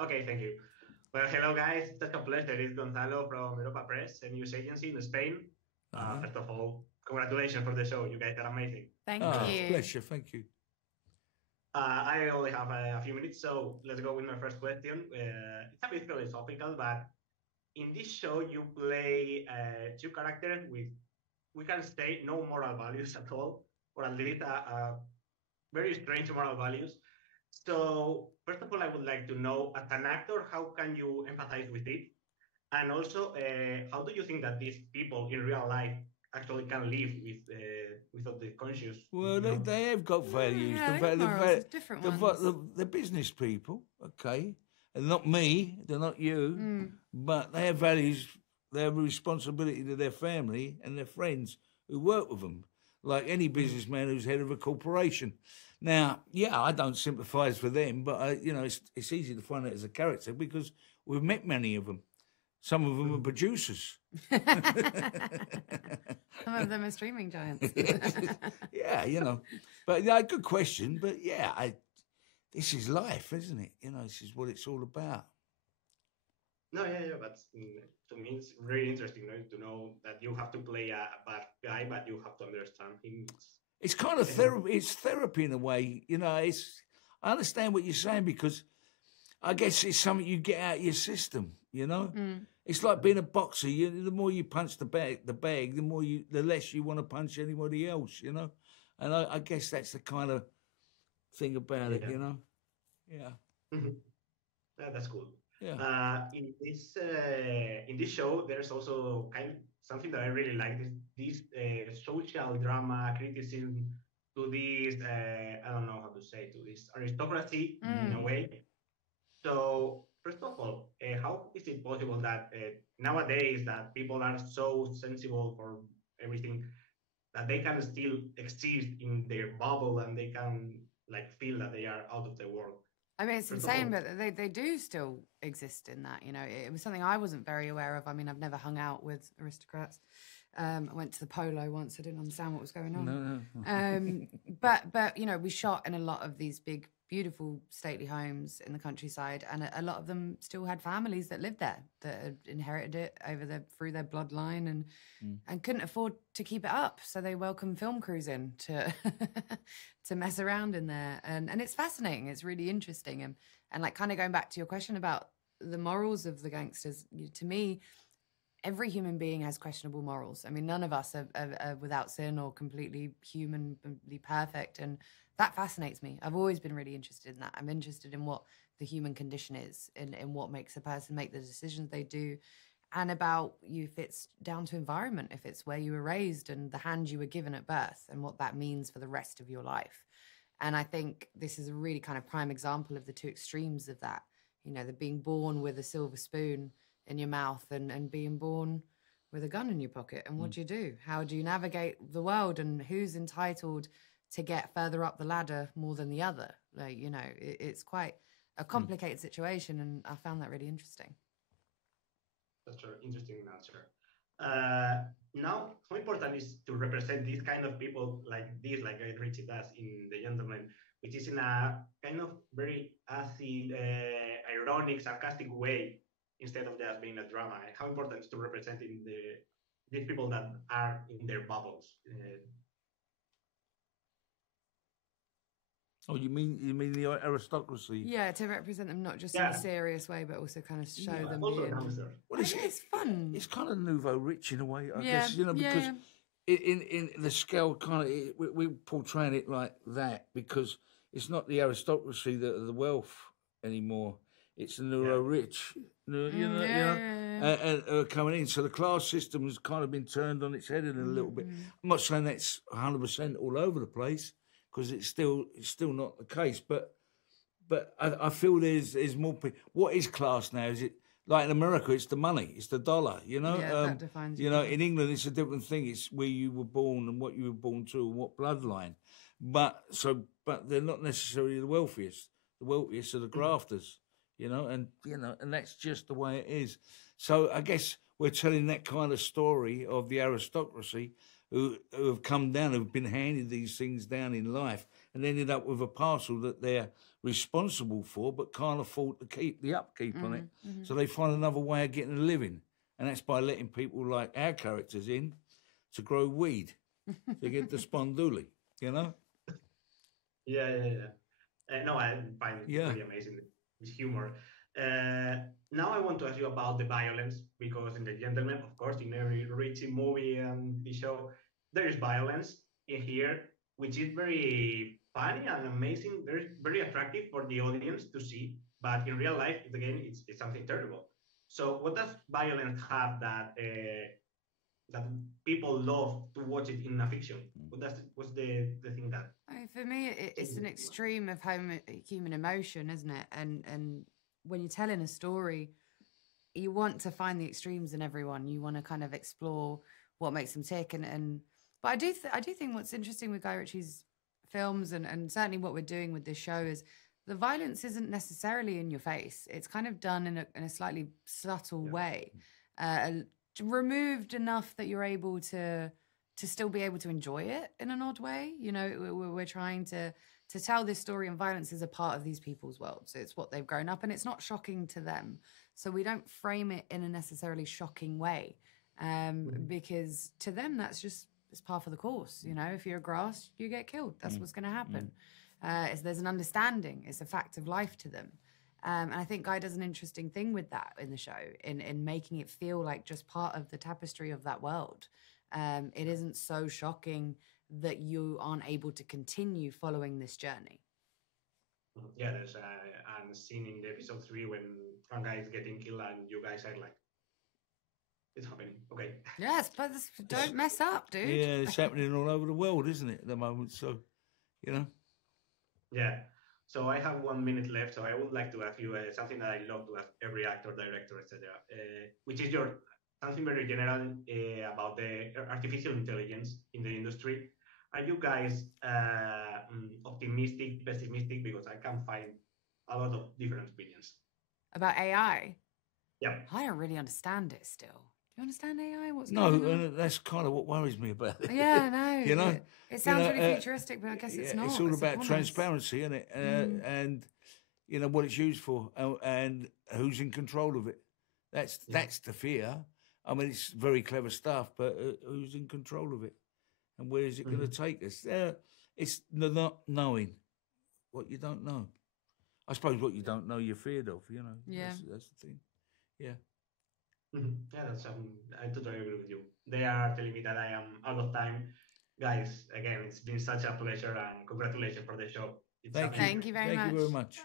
Okay, thank you. Well, hello guys. It's a pleasure. It's Gonzalo from Europa Press, a news agency in Spain. Uh-huh. First of all, congratulations for the show. You guys are amazing. Thank you. Pleasure, thank you. I only have a few minutes, so let's go with my first question. It's a bit philosophical, but in this show you play two characters with, we can say, no moral values at all, or at least very strange moral values. So, first of all, I would like to know, as an actor, how can you empathize with it? And also, how do you think that these people in real life actually can live without the conscious? Well, they have got values. Yeah, they got morals, different ones. The business people, okay, and not me, they're not you, but they have values. They have a responsibility to their family and their friends who work with them, like any businessman who's head of a corporation. Now, yeah, I don't sympathise with them, but it's easy to find out as a character because we've met many of them. Some of them are producers. Some of them are streaming giants. Yeah, But yeah, good question. But yeah, this is life, isn't it? This is what it's all about. No, yeah, but to me it's really interesting to know that you have to play a bad guy, but you have to understand him. It's kind of therapy. It's therapy in a way. I understand what you're saying because I guess it's something you get out of your system. It's like being a boxer. The more you punch the bag, the less you want to punch anybody else. And I guess that's the kind of thing about it. Yeah. Mm-hmm. Yeah, that's cool. Yeah. In this show, there's also something that I really like. This social drama criticism to this. I don't know how to say, to this aristocracy in a way. So first of all, how is it possible that nowadays that people are so sensible for everything that they can still exist in their bubble and they can feel that they are out of the world? I mean, it's insane, but they do still exist in that. It was something I wasn't very aware of. I mean, I've never hung out with aristocrats. I went to the polo once. I didn't understand what was going on. No. But we shot in a lot of these big, beautiful, stately homes in the countryside, and a lot of them still had families that lived there that had inherited it through their bloodline and couldn't afford to keep it up. So they welcomed film crews in to to mess around in there, and it's fascinating. It's really interesting, and kind of going back to your question about the morals of the gangsters. To me, every human being has questionable morals. I mean, none of us are without sin or completely humanly perfect. And that fascinates me. I've always been really interested in that. I'm interested in what the human condition is, in what makes a person make the decisions they do, and about if it's down to environment, if it's where you were raised and the hand you were given at birth and what that means for the rest of your life. And I think this is a really kind of prime example of the two extremes of that. The being born with a silver spoon in your mouth and being born with a gun in your pocket. And what do? How do you navigate the world, and who's entitled to get further up the ladder more than the other? It's quite a complicated situation, and I found that really interesting. That's an interesting answer. Now, how important is to represent these kind of people like Guy Ritchie does in The Gentlemen, which is in a kind of very acid, ironic, sarcastic way, instead of just being a drama? How important is to represent these people that are in their bubbles? Oh, you mean the aristocracy? Yeah, to represent them not just in a serious way, but also kind of show them being... Well, it's fun. It's kind of nouveau rich in a way, I guess, because in the scale kind of we're portraying it like that because it's not the aristocracy that are the wealth anymore. It's the nouveau rich, and coming in. So the class system has kind of been turned on its head in a little bit. I'm not saying that's 100% all over the place, because it's still not the case. But I feel there's more people. What is class now? Is it like in America? It's the money, it's the dollar. That defines you. In England, it's a different thing. It's where you were born and what you were born to and what bloodline. But they're not necessarily the wealthiest. The wealthiest are the grafters. And that's just the way it is. So I guess we're telling that kind of story of the aristocracy who have come down, who've been handed these things down in life and ended up with a parcel that their responsible for, but can't afford to keep the upkeep on it. Mm-hmm. So they find another way of getting a living. And that's by letting people like our characters in to grow weed, to get the sponduli, you know? Yeah. No, I find it really amazing, this humor. Now I want to ask you about the violence, because in The Gentlemen, of course, in every Ritchie movie and the show, there is violence in here, which is very funny and amazing, very attractive for the audience to see. But in real life, again, it's something terrible. So, what does violence have that people love to watch it in a fiction? What's the thing that? For me, it's an extreme of human emotion, isn't it? And when you're telling a story, you want to find the extremes in everyone. You want to kind of explore what makes them tick. But I do think what's interesting with Guy Ritchie's films, and certainly what we're doing with this show, is the violence isn't necessarily in your face. It's kind of done in a slightly subtle way, removed enough that you're able to still be able to enjoy it in an odd way. You know, we're trying to tell this story, and violence is a part of these people's worlds. It's what they've grown up, and it's not shocking to them. So we don't frame it in a necessarily shocking way, because to them, it's par for the course. You know, if you're a grass, you get killed. That's what's going to happen. There's an understanding. It's a fact of life to them. And I think Guy does an interesting thing with that in the show, in making it feel like just part of the tapestry of that world. It isn't so shocking that you aren't able to continue following this journey. Yeah, there's a scene in the episode 3 when one guy is getting killed and you guys are like, it's happening. Okay. Yes, but don't mess up, dude. Yeah, it's happening all over the world, isn't it, at the moment? So, you know. Yeah. So I have 1 minute left, so I would like to ask you something that I love to ask every actor, director, etc., which is something very general about the artificial intelligence in the industry. Are you guys optimistic, pessimistic? Because I can find a lot of different opinions. About AI? Yeah. I don't really understand it still. Do you understand AI? What's no, going on? and that's kind of what worries me about it. Yeah, no. You know? It sounds really futuristic, but I guess it's not. It's all about transparency, isn't it? And, you know, what it's used for and who's in control of it. That's the fear. I mean, it's very clever stuff, but who's in control of it? And where is it going to take us? It's the not knowing what you don't know. I suppose what you don't know, you're feared of, you know. Yeah. That's the thing. Yeah. Yeah, I totally agree with you. They are telling me that I am out of time. Guys, again, it's been such a pleasure, and congratulations for the show. Thank you very much. Thank you very much.